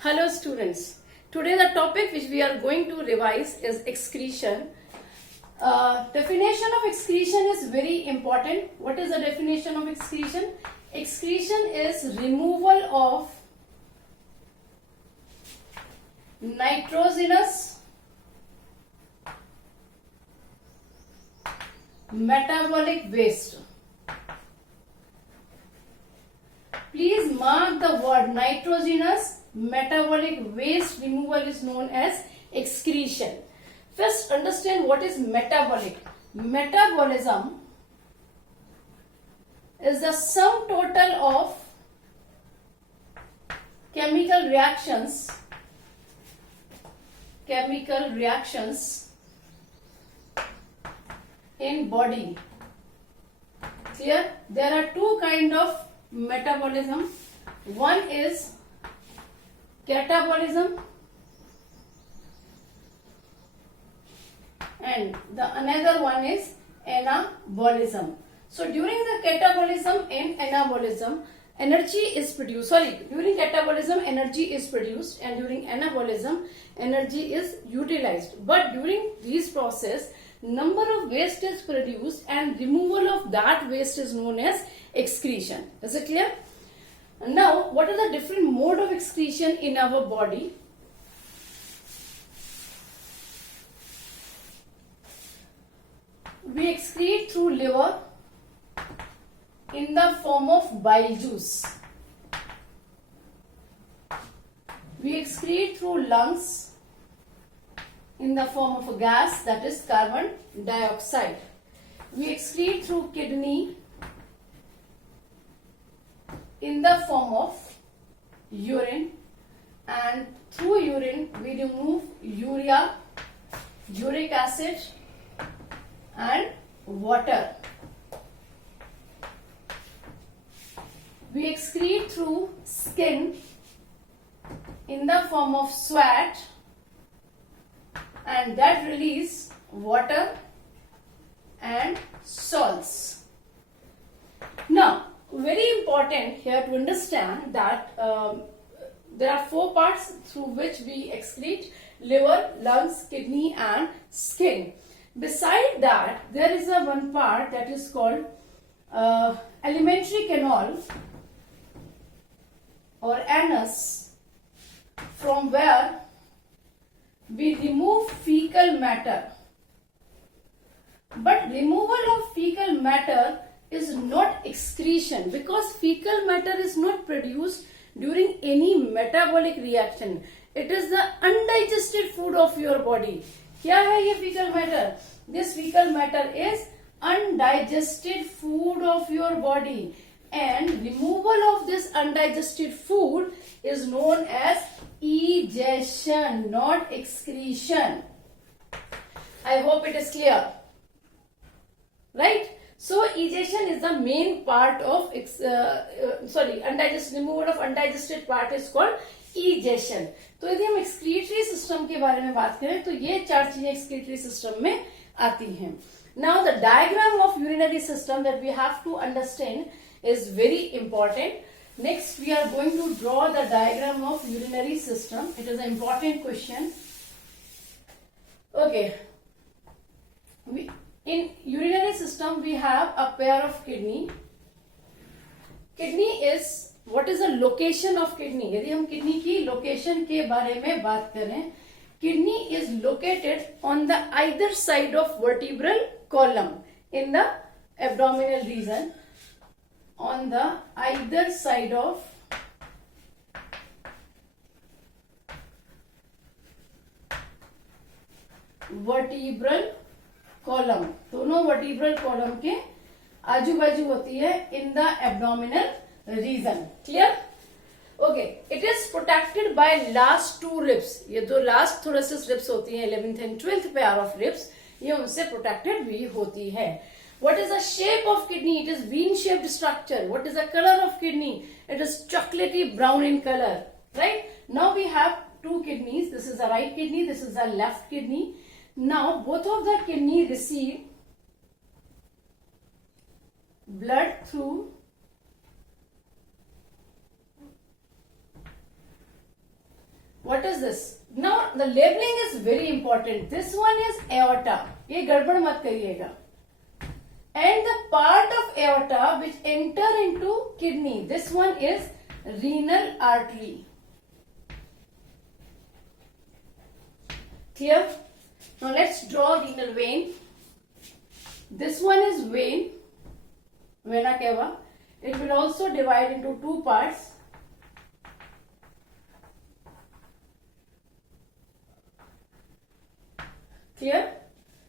Hello students. Today the topic which we are going to revise is excretion. Definition of excretion is very important. What is the definition of excretion? Excretion is removal of nitrogenous metabolic waste. Please mark the word nitrogenous metabolic waste removal is known as excretion. First understand what is metabolic. Metabolism is the sum total of chemical reactions in body. Clear? There are two kind of metabolism. One is catabolism and the another one is anabolism. So during the catabolism and anabolism, energy is produced. During catabolism energy is produced and during anabolism energy is utilized. But during this process, number of waste is produced and removal of that waste is known as excretion. Is it clear? Now, what are the different mode of excretion in our body? We excrete through liver in the form of bile juice. We excrete through lungs in the form of a gas, that is carbon dioxide. We excrete through kidney in the form of urine, and through urine we remove urea, uric acid and water. We excrete through skin in the form of sweat, and that release water and salts. Now, very important here to understand that there are four parts through which we excrete: liver, lungs, kidney and skin. Beside that, there is a one part that is called alimentary canal or anus, from where we remove fecal matter. But removal of fecal matter is not excretion, because fecal matter is not produced during any metabolic reaction. It is the undigested food of your body. क्या है ये fecal matter? This fecal matter is undigested food of your body, and removal of this undigested food is known as egestion, not excretion. I hope it is clear, right? So egestion is the main part of removal of undigested part is called egestion. तो यदि हम excretory system के बारे में बात करें तो ये चार चीजें excretory system में आती हैं. Now the diagram of urinary system that we have to understand is very important. Next we are going to draw the diagram of urinary system. It is an important question. Okay. In urinary system we have a pair of kidney. Kidney is, what is the location of kidney? यदि हम kidney की location के बारे में बात करें, kidney is located on the either side of vertebral column in the abdominal region. On the either side of vertebral column, दोनों vertebral column के आजू बाजू होती है in the abdominal region. Clear? Okay, it is protected by last two ribs. ये दो last thoracic ribs होती हैं, 11th and 12th pair of ribs, ये उनसे protected भी होती है. What is the shape of kidney? It is vein-shaped structure. What is the color of kidney? It is chocolatey brown in color. Right? Now we have two kidneys. This is the right kidney. This is the left kidney. Now both of the kidney receive blood through what is this? Now the labeling is very important. This one is aorta. ये गड़बड़ मत करिएगा. And the part of aorta which enter into kidney, this one is renal artery. Clear? Now let's draw renal vein. This one is vein, vena cava. It will also divide into two parts. Clear?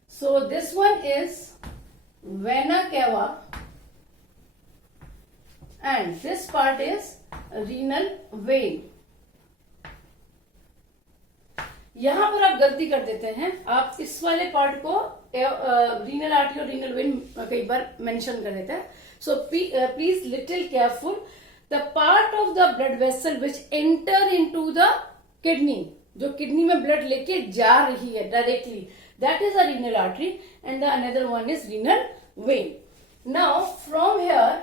So this one is vena cava and this part is renal vein. यहां पर आप गलती कर देते हैं, आप इस वाले पार्ट को रीनल आर्टरी और रीनल वेन कई बार मेंशन कर देते हैं. So please little careful. The part of the blood vessel which enter into the kidney, जो किडनी में ब्लड लेके जा रही है directly, that is a renal artery and the another one is renal vein. Now from here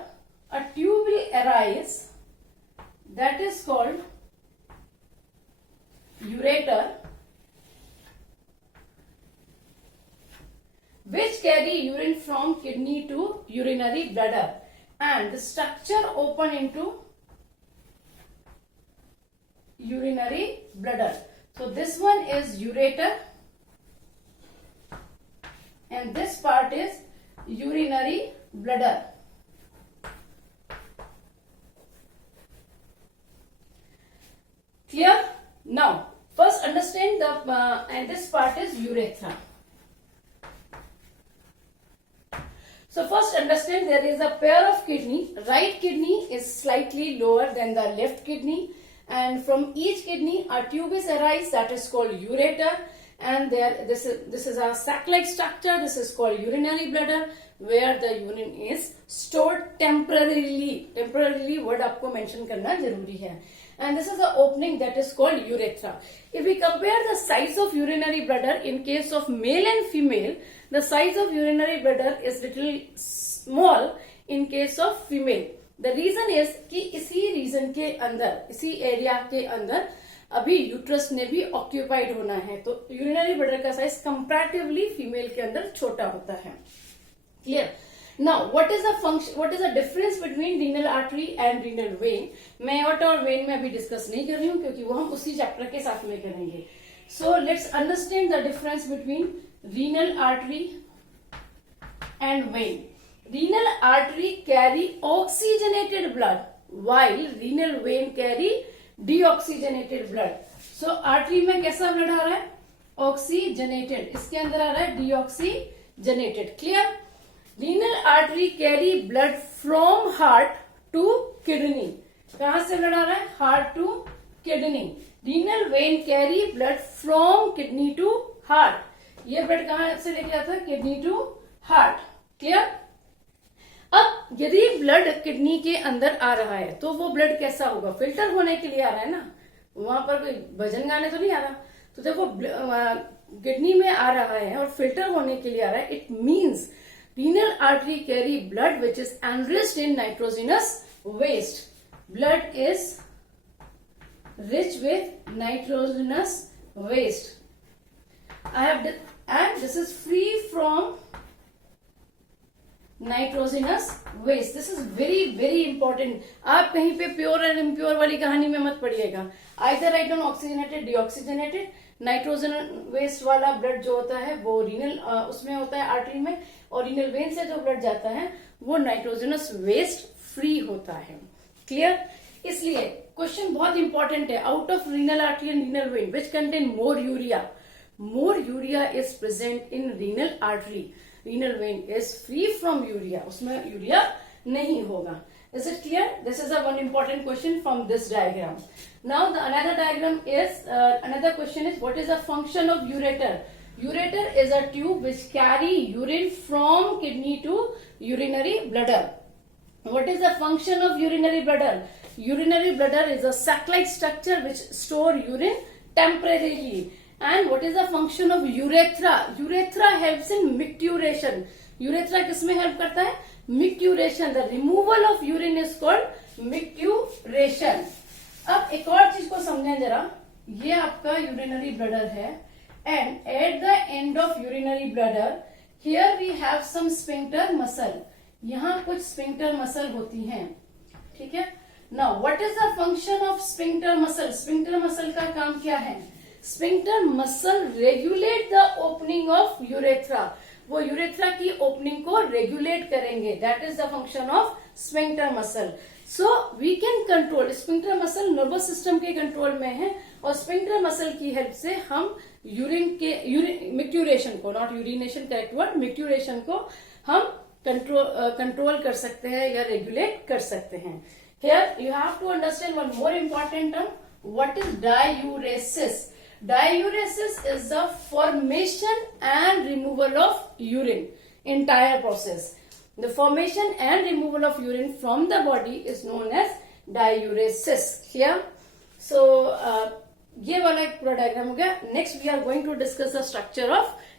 a tube will arise, that is called ureter, which carry urine from kidney to urinary bladder, and the structure open into urinary bladder. So this one is ureter and this part is urinary bladder. Clear? Now first understand the and this part is urethra. So first understand there is a pair of kidney. Right kidney is slightly lower than the left kidney, and from each kidney a tube is arise, that is called ureter, and there this is a sac-like structure. This is called urinary bladder, where the urine is stored temporarily. Temporarily word आपको mention करना जरूरी है. And this is the opening that is called urethra. If we compare the size of urinary bladder in case of male and female, the size of urinary bladder is little small in case of female. The reason is कि इसी region के अंदर, इसी area के अंदर अभी uterus ने भी ऑक्यूपाइड होना है, तो यूरिनरी ब्लडर का साइज कंपैरेटिवली फीमेल के अंदर छोटा होता है. Clear? Now, what is the function? What is the difference between renal artery and renal vein? मैं aorta और vein में अभी डिस्कस नहीं कर रही हूँ क्योंकि वो हम उसी चैप्टर के साथ में करेंगे. So let's understand the difference between renal artery and vein. Renal artery carry oxygenated blood, while renal vein carry deoxygenated blood. So artery में कैसा ब्लड आ रहा है? Oxygenated. इसके अंदर आ रहा है deoxygenated. Clear? Renal artery carry blood from heart to kidney. कहां से ब्लड आ रहा है? Heart to kidney. Renal vein carry blood from kidney to heart. ये ब्लड कहां से लेके जाता है? Kidney to heart. क्लियर? अब यदि ब्लड किडनी के अंदर आ रहा है तो वो ब्लड कैसा होगा? फिल्टर होने के लिए आ रहा है ना, वहां पर कोई भजन गाने तो नहीं आ रहा. तो जब वो किडनी में आ रहा है और फिल्टर होने के लिए आ रहा है, it means renal artery carry blood which is enriched in nitrogenous waste. Blood is rich with nitrogenous waste. And this is free from nitrogenous waste. This is very very important. आप कहीं पे pure and impure वाली कहानी में मत पढ़िएगा. Either write down oxygenated, deoxygenated. Nitrogen waste वाला blood जो होता है वो रीनल उसमें होता है आर्टरी में, और रीनल वेन से जो ब्लड जाता है वो नाइट्रोजनस वेस्ट फ्री होता है. क्लियर? इसलिए क्वेश्चन बहुत इंपॉर्टेंट है. Out of renal artery and renal vein which contain more urea is present in renal artery. Renal vein is free from urea, उसमें यूरिया नहीं होगा. Is it clear? This is a one important question from this diagram. Now the another diagram is another question is what is the function of ureter? Ureter is a tube which carry urine from kidney to urinary bladder. What is the function of urinary bladder? Urinary bladder is a sac-like structure which store urine temporarily. And what is the function of urethra? Urethra helps in micturition. Urethra किसमें help करता है? Micturition. The removal of urine is called micturition. अब एक और चीज को समझें जरा. ये आपका यूरिनरी ब्लडर है and at the end of urinary bladder here we have some sphincter muscle, यहाँ कुछ स्फिंक्टर मसल होती हैं, ठीक है। Now what is the function of sphincter muscle? Sphincter muscle का काम क्या है? Sphincter muscle regulate the opening of urethra, वो यूरेथ्रा की ओपनिंग को रेगुलेट करेंगे, that is the function of sphincter muscle. So we can control, sphincter muscle nervous system के कंट्रोल में है और स्फिंक्टर मसल की हेल्प से हम मिक्यूरेशन को, नॉट यूरिनेशन करेक्ट वर्ड, मिक्यूरेशन को हम कंट्रोल कर सकते हैं या रेगुलेट कर सकते हैं। Here you have to understand one more important term, what is diuresis? Diuresis is the formation and removal of urine, entire process. The formation and removal of urine from the body is known as diuresis. Here, so ये वाला एक पूरा diagram हो गया। Next we are going to discuss the structure of